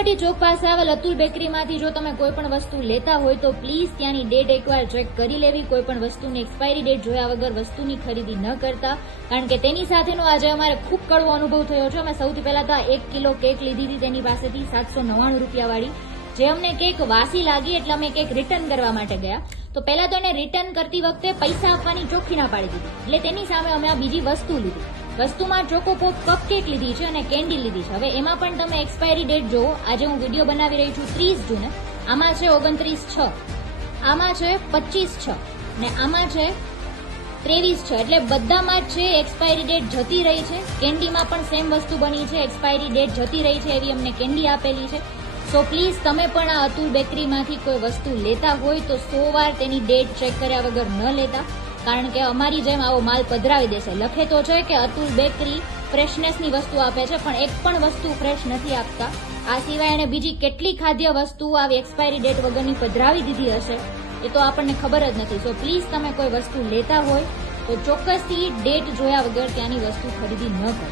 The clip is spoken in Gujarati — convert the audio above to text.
લીલાવટી ચોક પાસે આવેલ અતુલ બેકરીમાંથી જો તમે કોઈ પણ વસ્તુ લેતા હોય તો પ્લીઝ ત્યાંની ડેટ એકવાર ચેક કરી લેવી. કોઈ પણ વસ્તુની એક્સપાયરી ડેટ જોયા વગર વસ્તુની ખરીદી ન કરતા. કારણ કે તેની સાથેનો આજે અમારે ખૂબ કડવો અનુભવ થયો છે. અમે સૌથી પહેલા તો એક કિલો કેક લીધી હતી. તેની પાસેથી સાતસો નવ્વાણું રૂપિયાવાળી જે અમને કેક વાસી લાગી એટલે અમે કેક રિટર્ન કરવા માટે ગયા. તો પહેલા તો એને રિટર્ન કરતી વખતે પૈસા આપવાની ચોખ્ખી ના પાડી દીધી. એટલે તેની સામે અમે આ બીજી વસ્તુ લીધી. વસ્તુમાં ચોકો પોપ કપ કેક લીધી છે અને કેન્ડી લીધી છે. હવે એમાં પણ તમે એક્સપાયરી ડેટ જુઓ. આજે હું વીડિયો બનાવી રહી છું ત્રીસ જૂને. આમાં છે ઓગણત્રીસ છ. આમાં છે પચીસ છ. ને આમાં છે ત્રેવીસ છ. એટલે બધામાં જ છે એક્સપાયરી ડેટ જતી રહી છે. કેન્ડીમાં પણ સેમ વસ્તુ બની છે. એક્સપાયરી ડેટ જતી રહી છે એવી અમને કેન્ડી આપેલી છે. સો પ્લીઝ તમે પણ આ અતુલ બેકરીમાંથી કોઈ વસ્તુ લેતા હોય તો સો વાર તેની ડેટ ચેક કર્યા વગર ન લેતા. કારણ કે અમારી જેમ આવો માલ પધરાવી દેશે. લખે તો છે કે અતુલ બેકરી ફ્રેશનેસની વસ્તુ આપે છે, પણ એક પણ વસ્તુ ફ્રેશ નથી આપતા. આ સિવાય એને બીજી કેટલી ખાદ્ય વસ્તુઓ આવી એક્સપાયરી ડેટ વગરની પધરાવી દીધી હશે, એ તો આપણને ખબર જ નથી. સો પ્લીઝ તમે કોઈ વસ્તુ લેતા હોય, તો ચોક્કસથી ડેટ જોયા વગર ત્યાંની વસ્તુ ખરીદી ન કરો.